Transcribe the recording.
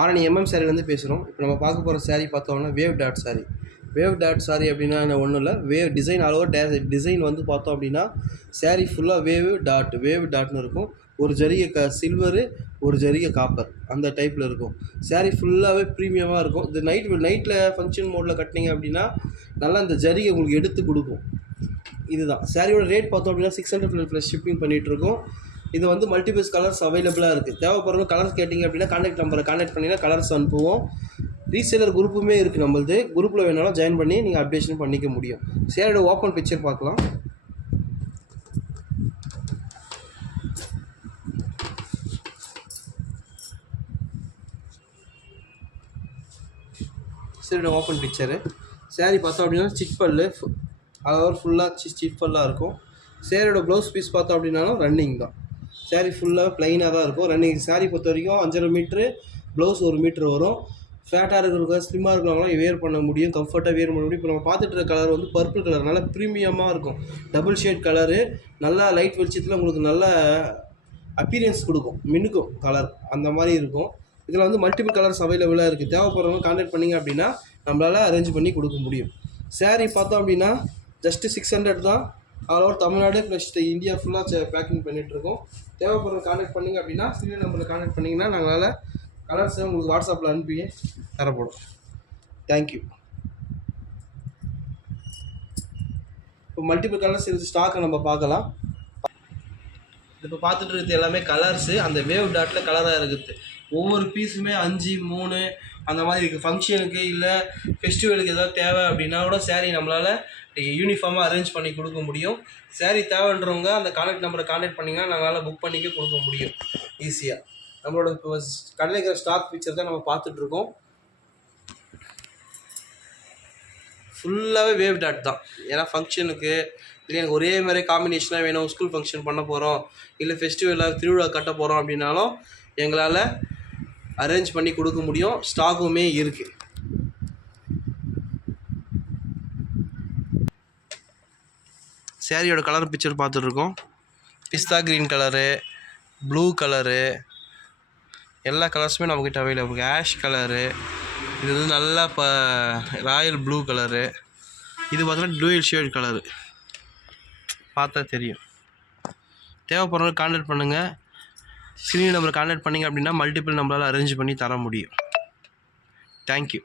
ஆரணி சாரிலேருந்து பேசுகிறோம். இப்போ நம்ம பார்க்க போகிற சாரீ பார்த்தோம்னா wave dot sari. Wave dot sari அப்படின்னா ஒன்றும் இல்லை, wave design all over design வந்து பார்த்தோம் அப்படின்னா சாரீ ஃபுல்லாக வேவ் டாட்னு இருக்கும். ஒரு ஜரிகை சில்வரு, ஒரு ஜரிகை காப்பர், அந்த டைப்பில் இருக்கும். சாரீ ஃபுல்லாகவே ப்ரீமியமாக இருக்கும். இது நைட்டில் ஃபங்க்ஷன் மோடில் கட்டினீங்க அப்படின்னா நல்லா இந்த ஜரிகை உங்களுக்கு எடுத்து கொடுக்கும். இதுதான் சாரியோட ரேட் பார்த்தோம் அப்படின்னா 600 ப்ளஸ் ஷிப்பிங் பண்ணிகிட்ருக்கோம். இது வந்து மல்டிபிள்ஸ் கலர்ஸ் அவைலபிளாக இருக்குது. தேவைப்படுற கலர்ஸ் கேட்டிங்க அப்படின்னா கான்டாக்ட் நம்பரை கான்டாக்ட் பண்ணிங்கன்னா கலர்ஸ் அனுப்புவோம். ரீசேலர் குரூப்புமே இருக்குது நம்மளது. குரூப்பில் வேணாலும் ஜாயின் பண்ணி நீங்கள் அப்டேஷன் பண்ணிக்க முடியும். சேரோட ஓப்பன் பிக்சர் பார்க்கலாம். சேரோட ஓப்பன் பிக்சரு சாரீ பார்த்தோம் அப்படின்னா ஸ்டிச் பல்லு அதாவது ஃபுல்லாக ஸ்டிச் பல்லாக இருக்கும். சேரோட ப்ளவுஸ் பீஸ் பார்த்தோம் அப்படின்னாலும் ரன்னிங் தான். சாரீ ஃபுல்லாக ப்ளைனாக தான் இருக்கும். ரன்னிங் சாரீ பொறுத்த வரைக்கும் 5.5 மீட்ரு, ப்ளவுஸ் 1 மீட்ரு வரும். ஃபேட்டாக இருக்கிறவங்க ஸ்லிம்மாக இருக்கிறவங்களாம் வேர் பண்ண முடியும், கம்ஃபர்ட்டாக வேர் பண்ண முடியும். இப்போ நம்ம பார்த்துட்டு இருக்க கலர் வந்து பர்பிள் கலர், நல்லா ப்ரீமியமாக இருக்கும். டபுள் ஷேட் கலரு, நல்லா லைட் வெளிச்சத்தில் உங்களுக்கு நல்ல அப்பீரியன்ஸ் கொடுக்கும், மின்னுக்கும் கலர் அந்த மாதிரி இருக்கும். இதில் வந்து மல்டிபிள் கலர்ஸ் அவைலபிளாக இருக்குது. தேவைப்படுறவங்க கான்டாக்ட் பண்ணிங்க அப்படின்னா நம்மளால் அரேஞ்ச் பண்ணி கொடுக்க முடியும். சாரீ பார்த்தோம் அப்படின்னா ஜஸ்ட்டு 600 தான். All over Tamil Nadu plus India ஃபுல்லாக பேக்கிங் பண்ணிகிட்ருக்கோம். தேவைப்படுற கான்டாக்ட் பண்ணிங்க அப்படின்னா சீரியல் நம்பரில் கான்டாக்ட் பண்ணிங்கன்னா நாங்கள் கலர்ஸை உங்களுக்கு வாட்ஸ்அப்பில் அனுப்பி தரப்படும். தேங்க்யூ. இப்போ மல்டிபிள் கலர்ஸ் இருக்குது, ஸ்டாக்கை நம்ம பார்க்கலாம். இப்போ பார்த்துட்டு இருக்குது எல்லாமே கலர்ஸு அந்த வேவ் டாட்டில் கலராக இருக்குது. ஒவ்வொரு பீஸுமே 5, 3 அந்த மாதிரி இருக்குது. ஃபங்க்ஷனுக்கு இல்லை ஃபெஸ்டிவலுக்கு எதாவது தேவை அப்படின்னா கூட சாரீ நம்மளால் யூனிஃபார்மாக அரேஞ்ச் பண்ணி கொடுக்க முடியும். சாரீ தேவைன்றவங்க அந்த கான்டாக்ட் நம்பரை கான்டாக்ட் பண்ணிங்கன்னா நாங்களால் புக் பண்ணிக்க கொடுக்க முடியும் ஈஸியாக. நம்மளோட இப்போ கடையில் இருக்கிற ஸ்டாக் பிக்சர் தான் நம்ம பார்த்துட்ருக்கோம். ஃபுல்லாகவே வேவ் டாட் தான். ஏன்னா ஃபங்க்ஷனுக்கு இல்லை எனக்கு ஒரே மாதிரி காம்பினேஷனாக வேணும், ஸ்கூல் ஃபங்க்ஷன் பண்ண போகிறோம், இல்லை ஃபெஸ்டிவலில் திருவிழா கட்ட போகிறோம் அப்படின்னாலும் எங்களால் அரேஞ்ச் பண்ணி கொடுக்க முடியும். ஸ்டாக்குமே இருக்குது. சாரியோட கலர் பிக்சர் பார்த்துட்ருக்கோம். பிஸ்தா க்ரீன் கலரு, ப்ளூ கலரு, எல்லா கலர்ஸுமே நம்மக்கிட்ட அவைலபிள். ஆஷ் கலரு, இது வந்து நல்லா இப்போ ராயல் ப்ளூ கலரு, இது பார்த்தீங்கன்னா டூயல் ஷேட் கலரு, பார்த்தா தெரியும். தேவைப்படுறவங்க கான்டாக்ட் பண்ணுங்கள். ஸ்க்ரீன் நம்பரை கான்டாக்ட் பண்ணிங்க அப்படின்னா மல்டிபிள் நம்பரால் அரேஞ்ச் பண்ணி தர முடியும். தேங்க்யூ.